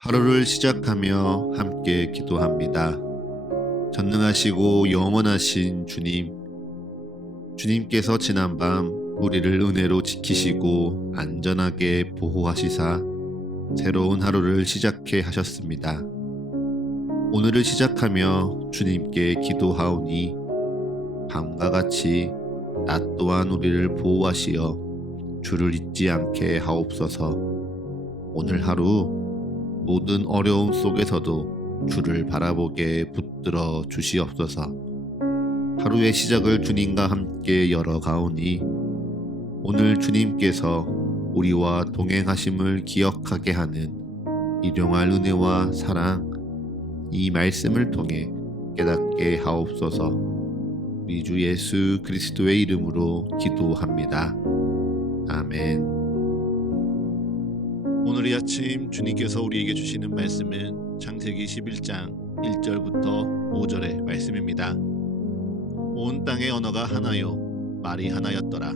하루를 시작하며 함께 기도합니다. 전능하시고 영원하신 주님, 주님께서 지난밤 우리를 은혜로 지키시고 안전하게 보호하시사 새로운 하루를 시작해 하셨습니다. 오늘을 시작하며 주님께 기도하오니 밤과 같이 낮 또한 우리를 보호하시어 주를 잊지 않게 하옵소서. 오늘 하루 모든 어려움 속에서도 주를 바라보게 붙들어 주시옵소서. 하루의 시작을 주님과 함께 열어가오니 오늘 주님께서 우리와 동행하심을 기억하게 하는 일용할 은혜와 사랑, 이 말씀을 통해 깨닫게 하옵소서. 우리 주 예수 그리스도의 이름으로 기도합니다. 아멘. 오늘 이 아침 주님께서 우리에게 주시는 말씀은 창세기 11장 1절부터 5절의 말씀입니다. 온 땅의 언어가 하나요 말이 하나였더라.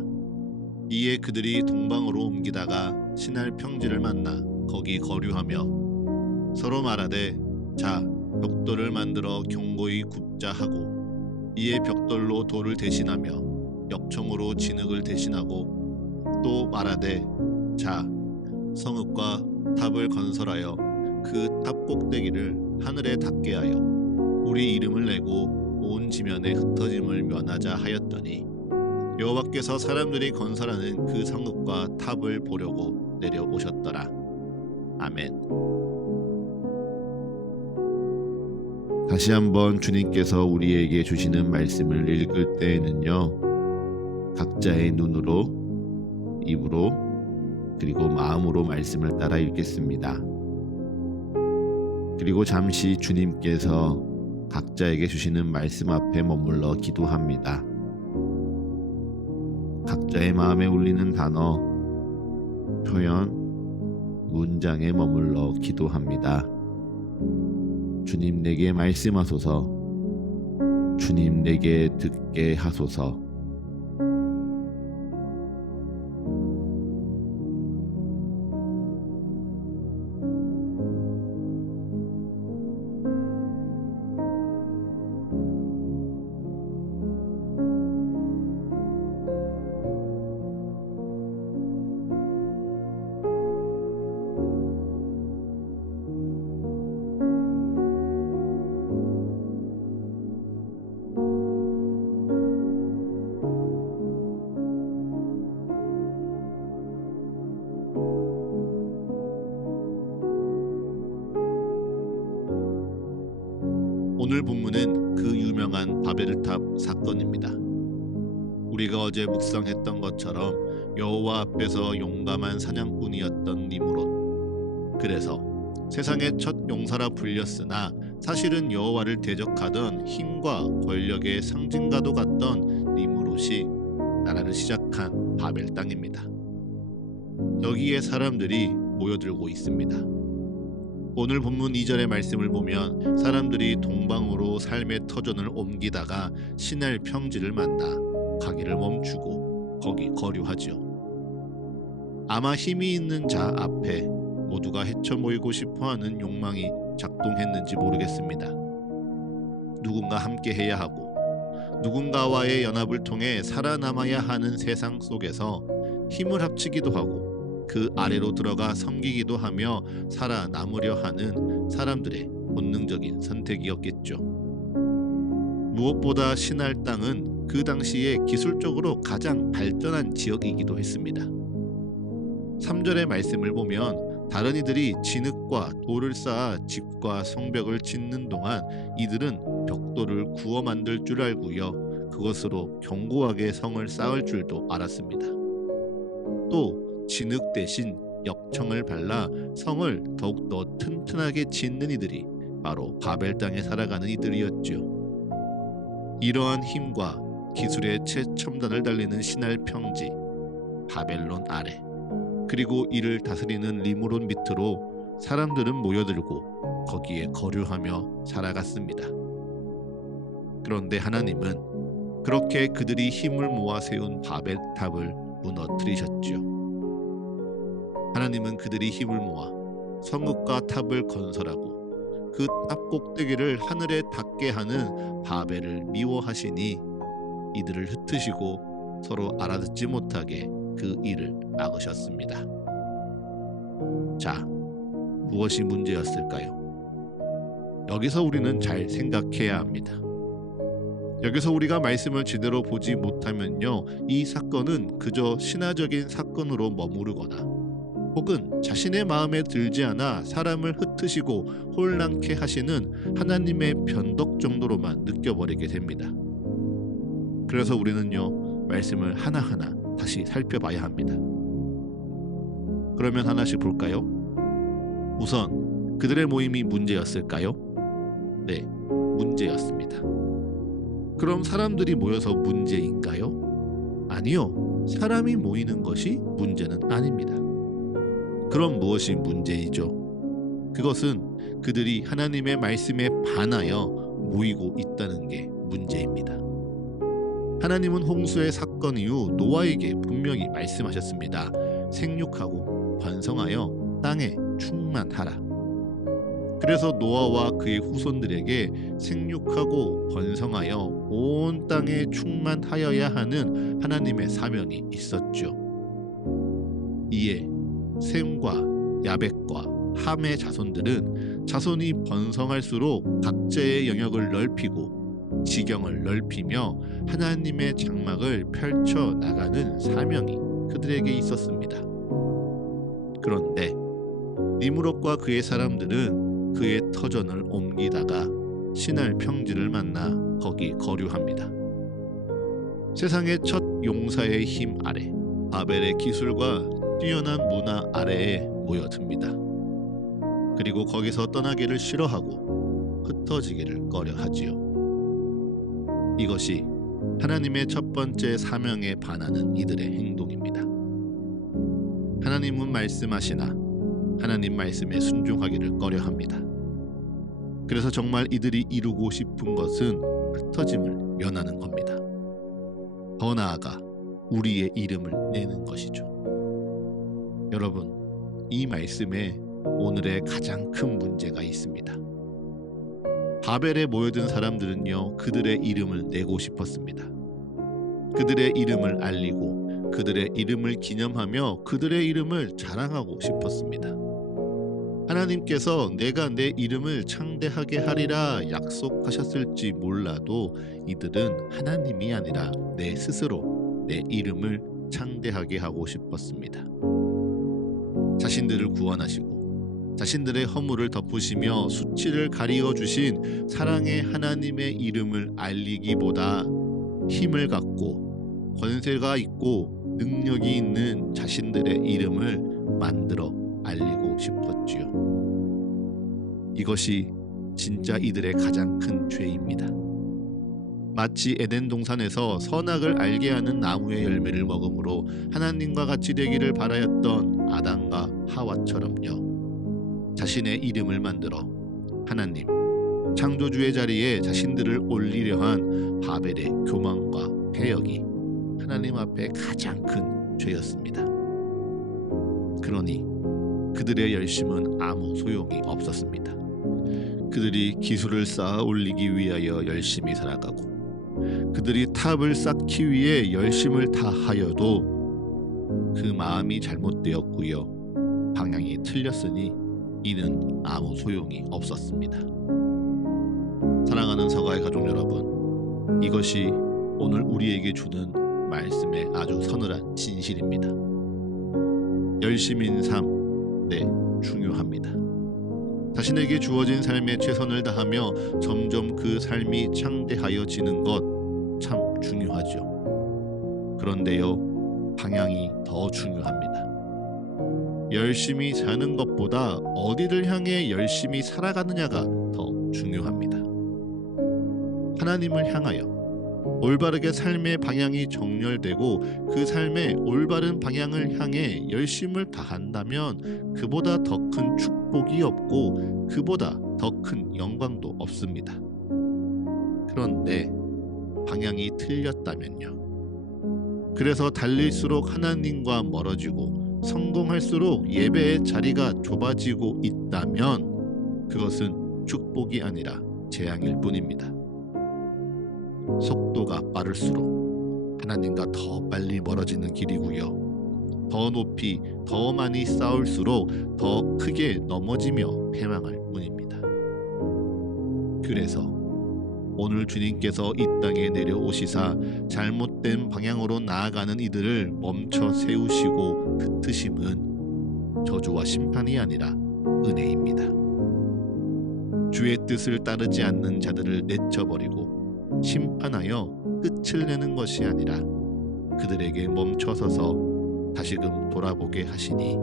이에 그들이 동방으로 옮기다가 신할 평지를 만나 거기 거류하며 서로 말하되 자 벽돌을 만들어 견고히 굽자 하고 이에 벽돌로 돌을 대신하며 역청으로 진흙을 대신하고 또 말하되 자 성읍과 탑을 건설하여 그 탑 꼭대기를 하늘에 닿게 하여 우리 이름을 내고 온 지면에 흩어짐을 면하자 하였더니 여호와께서 사람들이 건설하는 그 성읍과 탑을 보려고 내려오셨더라. 아멘. 다시 한번 주님께서 우리에게 주시는 말씀을 읽을 때에는요, 각자의 눈으로, 입으로, 그리고 마음으로 말씀을 따라 읽겠습니다. 그리고 잠시 주님께서 각자에게 주시는 말씀 앞에 머물러 기도합니다. 각자의 마음에 울리는 단어, 표현, 문장에 머물러 기도합니다. 주님 내게 말씀하소서. 주님 내게 듣게 하소서. 오늘 본문은 그 유명한 바벨탑 사건입니다. 우리가 어제 묵상했던 것처럼 여호와 앞에서 용감한 사냥꾼이었던 니므롯. 그래서 세상의 첫 용사라 불렸으나 사실은 여호와를 대적하던 힘과 권력의 상징과도 같던 니므롯이 나라를 시작한 바벨 땅입니다. 여기에 사람들이 모여들고 있습니다. 오늘 본문 2절의 말씀을 보면 사람들이 동방으로 삶의 터전을 옮기다가 신할 평지를 만나 가기를 멈추고 거기 거류하지요. 아마 힘이 있는 자 앞에 모두가 헤쳐 모이고 싶어하는 욕망이 작동했는지 모르겠습니다. 누군가 함께 해야 하고 누군가와의 연합을 통해 살아남아야 하는 세상 속에서 힘을 합치기도 하고 그 아래로 들어가 섬기기도 하며 살아남으려 하는 사람들의 본능적인 선택이었겠죠. 무엇보다 신할 땅은 그 당시에 기술적으로 가장 발전한 지역이기도 했습니다. 3절의 말씀을 보면 다른 이들이 진흙과 돌을 쌓아 집과 성벽을 짓는 동안 이들은 벽돌을 구워 만들 줄 알고요, 그것으로 견고하게 성을 쌓을 줄도 알았습니다. 또 진흙 대신 역청을 발라 성을 더욱더 튼튼하게 짓는 이들이 바로 바벨 땅에 살아가는 이들이었죠. 이러한 힘과 기술의 최첨단을 달리는 신할 평지 바벨론 아래, 그리고 이를 다스리는 니므롯 밑으로 사람들은 모여들고 거기에 거류하며 살아갔습니다. 그런데 하나님은 그렇게 그들이 힘을 모아 세운 바벨탑을 무너뜨리셨죠. 하나님은 그들이 힘을 모아 성읍과 탑을 건설하고 그 탑 꼭대기를 하늘에 닿게 하는 바벨을 미워하시니 이들을 흩으시고 서로 알아듣지 못하게 그 일을 막으셨습니다. 자, 무엇이 문제였을까요? 여기서 우리는 잘 생각해야 합니다. 여기서 우리가 말씀을 제대로 보지 못하면요, 이 사건은 그저 신화적인 사건으로 머무르거나 혹은 자신의 마음에 들지 않아 사람을 흩으시고 혼란케 하시는 하나님의 변덕 정도로만 느껴버리게 됩니다. 그래서 우리는요, 말씀을 하나하나 다시 살펴봐야 합니다. 그러면 하나씩 볼까요? 우선 그들의 모임이 문제였을까요? 네, 문제였습니다. 그럼 사람들이 모여서 문제인가요? 아니요, 사람이 모이는 것이 문제는 아닙니다. 그럼 무엇이 문제이죠? 그것은 그들이 하나님의 말씀에 반하여 모이고 있다는 게 문제입니다. 하나님은 홍수의 사건 이후 노아에게 분명히 말씀하셨습니다. 생육하고 번성하여 땅에 충만하라. 그래서 노아와 그의 후손들에게 생육하고 번성하여 온 땅에 충만하여야 하는 하나님의 사명이 있었죠. 이에 셈과 야벳과 함의 자손들은 자손이 번성할수록 각자의 영역을 넓히고 지경을 넓히며 하나님의 장막을 펼쳐 나가는 사명이 그들에게 있었습니다. 그런데 니므롯과 그의 사람들은 그의 터전을 옮기다가 신할 평지를 만나 거기 거류합니다. 세상의 첫 용사의 힘 아래, 바벨의 기술과 뛰어난 문화 아래에 모여듭니다. 그리고 거기서 떠나기를 싫어하고 흩어지기를 꺼려하지요. 이것이 하나님의 첫 번째 사명에 반하는 이들의 행동입니다. 하나님은 말씀하시나 하나님 말씀에 순종하기를 꺼려합니다. 그래서 정말 이들이 이루고 싶은 것은 흩어짐을 면하는 겁니다. 더 나아가 우리의 이름을 내는 것이죠. 여러분, 이 말씀에 오늘의 가장 큰 문제가 있습니다. 바벨에 모여든 사람들은요, 그들의 이름을 내고 싶었습니다. 그들의 이름을 알리고 그들의 이름을 기념하며 그들의 이름을 자랑하고 싶었습니다. 하나님께서 내가 내 이름을 창대하게 하리라 약속하셨을지 몰라도 이들은 하나님이 아니라 내 스스로 내 이름을 창대하게 하고 싶었습니다. 자신들을 구원하시고 자신들의 허물을 덮으시며 수치를 가리워 주신 사랑의 하나님의 이름을 알리기보다 힘을 갖고 권세가 있고 능력이 있는 자신들의 이름을 만들어 알리고 싶었지요. 이것이 진짜 이들의 가장 큰 죄입니다. 마치 에덴 동산에서 선악을 알게 하는 나무의 열매를 먹음으로 하나님과 같이 되기를 바라였던 아담과 하와처럼요. 자신의 이름을 만들어 하나님, 창조주의 자리에 자신들을 올리려 한 바벨의 교만과 패역이 하나님 앞에 가장 큰 죄였습니다. 그러니 그들의 열심은 아무 소용이 없었습니다. 그들이 기술을 쌓아 올리기 위하여 열심히 살아가고 그들이 탑을 쌓기 위해 열심을 다하여도 그 마음이 잘못되었고요. 방향이 틀렸으니 이는 아무 소용이 없었습니다. 사랑하는 서가의 가족 여러분, 이것이 오늘 우리에게 주는 말씀의 아주 서늘한 진실입니다. 열심인 삶, 네, 중요합니다. 자신에게 주어진 삶에 최선을 다하며 점점 그 삶이 창대하여지는 것 참 중요하죠. 그런데요, 방향이 더 중요합니다. 열심히 사는 것보다 어디를 향해 열심히 살아가느냐가 더 중요합니다. 하나님을 향하여 올바르게 삶의 방향이 정렬되고 그 삶의 올바른 방향을 향해 열심을 다한다면 그보다 더 큰 축복이 없고 그보다 더 큰 영광도 없습니다. 그런데 방향이 틀렸다면요. 그래서 달릴수록 하나님과 멀어지고 성공할수록 예배의 자리가 좁아지고 있다면 그것은 축복이 아니라 재앙일 뿐입니다. 속도가 빠를수록 하나님과 더 빨리 멀어지는 길이고요. 더 높이 더 많이 쌓을수록 더 크게 넘어지며 패망할 뿐입니다. 그래서 오늘 주님께서 이 땅에 내려오시사 잘못된 방향으로 나아가는 이들을 멈춰 세우시고 흩으심은 저주와 심판이 아니라 은혜입니다. 주의 뜻을 따르지 않는 자들을 내쳐버리고 심판하여 끝을 내는 것이 아니라 그들에게 멈춰서서 다시금 돌아보게 하시니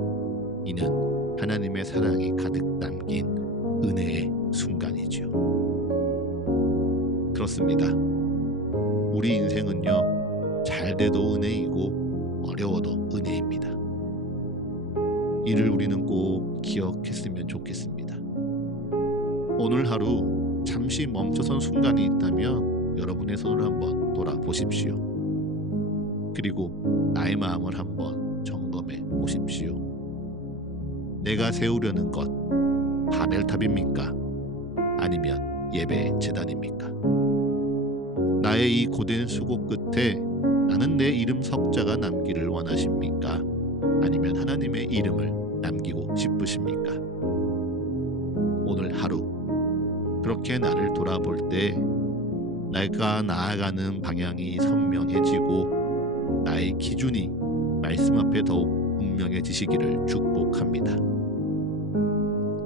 이는 하나님의 사랑이 가득 담긴 은혜의 순간이지요. 그렇습니다. 우리 인생은요, 잘돼도 은혜이고 어려워도 은혜입니다. 이를 우리는 꼭 기억했으면 좋겠습니다. 오늘 하루 잠시 멈춰선 순간이 있다면 여러분의 손을 한번 돌아보십시오. 그리고 나의 마음을 한번 점검해 보십시오. 내가 세우려는 것 바벨탑입니까? 아니면 예배의 제단입니까? 나의 이 고된 수고 끝에 나는 내 이름 석자가 남기를 원하십니까? 아니면 하나님의 이름을 남기고 싶으십니까? 오늘 하루 그렇게 나를 돌아볼 때 내가 나아가는 방향이 선명해지고 나의 기준이 말씀 앞에 더욱 분명해지시기를 축복합니다.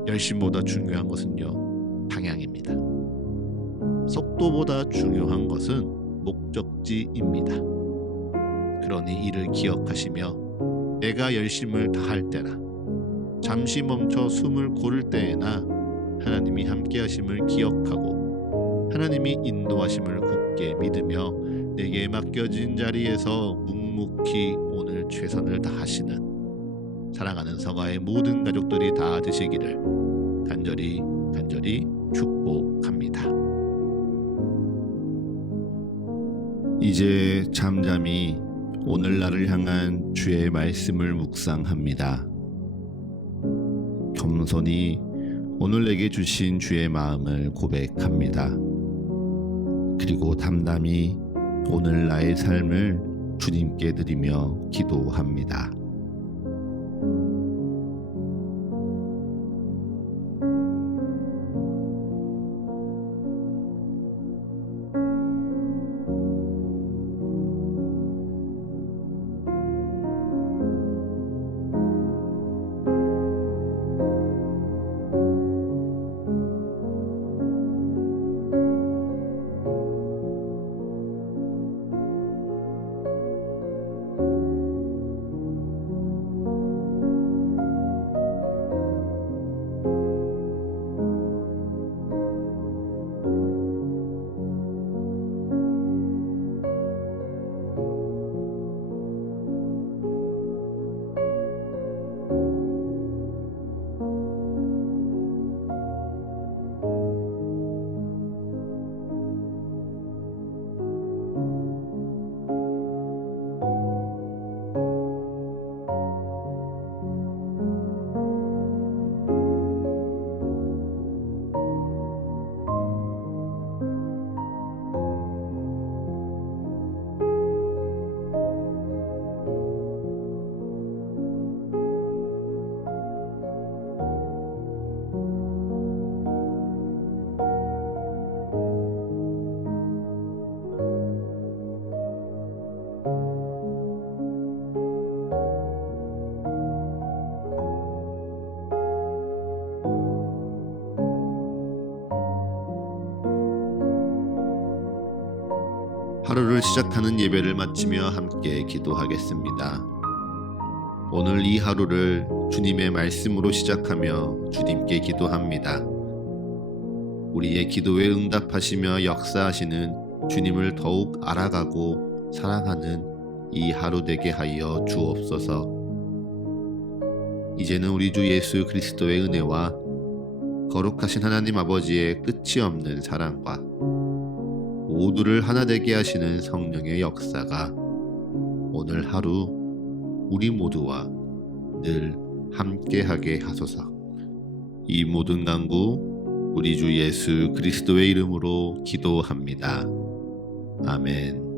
열심보다 중요한 것은요, 방향입니다. 속도보다 중요한 것은 목적지입니다. 그러니 이를 기억하시며 내가 열심을 다할 때나 잠시 멈춰 숨을 고를 때에나 하나님이 함께 하심을 기억하고 하나님이 인도하심을 굳게 믿으며 내게 맡겨진 자리에서 묵묵히 오늘 최선을 다하시는 사랑하는 서가의 모든 가족들이 다 되시기를 간절히 축복합니다. 이제 잠잠히 오늘날을 향한 주의 말씀을 묵상합니다. 겸손히 오늘 내게 주신 주의 마음을 고백합니다. 그리고 담담히 오늘 나의 삶을 주님께 드리며 기도합니다. 하루를 시작하는 예배를 마치며 함께 기도하겠습니다. 오늘 이 하루를 주님의 말씀으로 시작하며 주님께 기도합니다. 우리의 기도에 응답하시며 역사하시는 주님을 더욱 알아가고 사랑하는 이 하루 되게 하여 주옵소서. 이제는 우리 주 예수 그리스도의 은혜와 거룩하신 하나님 아버지의 끝이 없는 사랑과 모두를 하나 되게 하시는 성령의 역사가 오늘 하루 우리 모두와 늘 함께하게 하소서. 이 모든 간구 우리 주 예수 그리스도의 이름으로 기도합니다. 아멘.